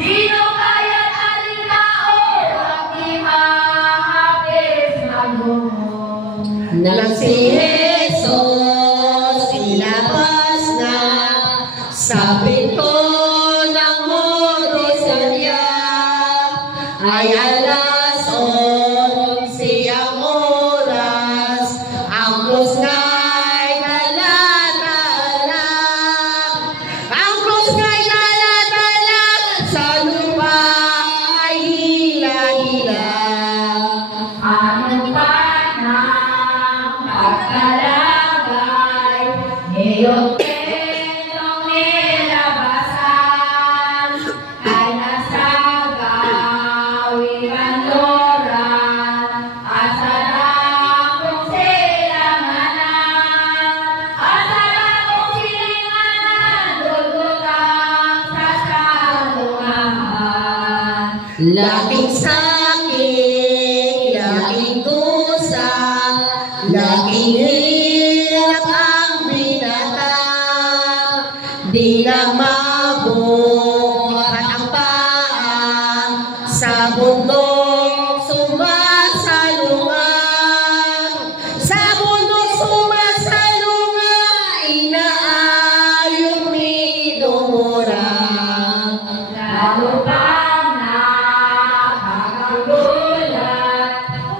Sino kaya't alintao ang di mahapis na gumong? Nang si Jesus ilabas na sa pinto ng Morisanya, ay alas 11 ang oras, ang krus nga'y talat-talat, ang krus nga'y talat-talat, sa lupa ay hila-hila. Ano pa ng pagkalagay ngayong tenong nilabasan ay nasa gawing kanluran at sa dakong silanganan dudutang sa salungahan. Laking sakit, laking kusa, laking hirap ang binata, di na mabuhat ang paa, sa bundok sumasalungan, sa bundok sumasalungan, inaayong minumurang. Lalo pang nakakagulat,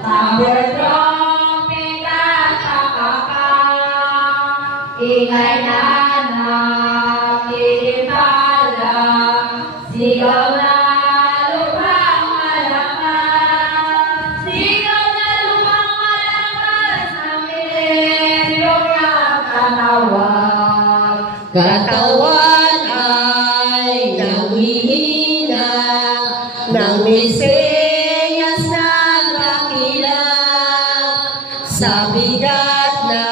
tambor, trompeta, kakakak, ingay na nakikipala, sigaw na lupang malakas, sigaw na lupang malakas, ng milensyong nakanawag. Katawan ay nanghihina, ng Mesiyas na dakila, sa bigat na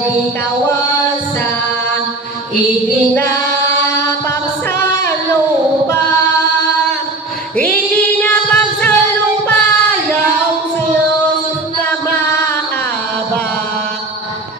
di kawasan,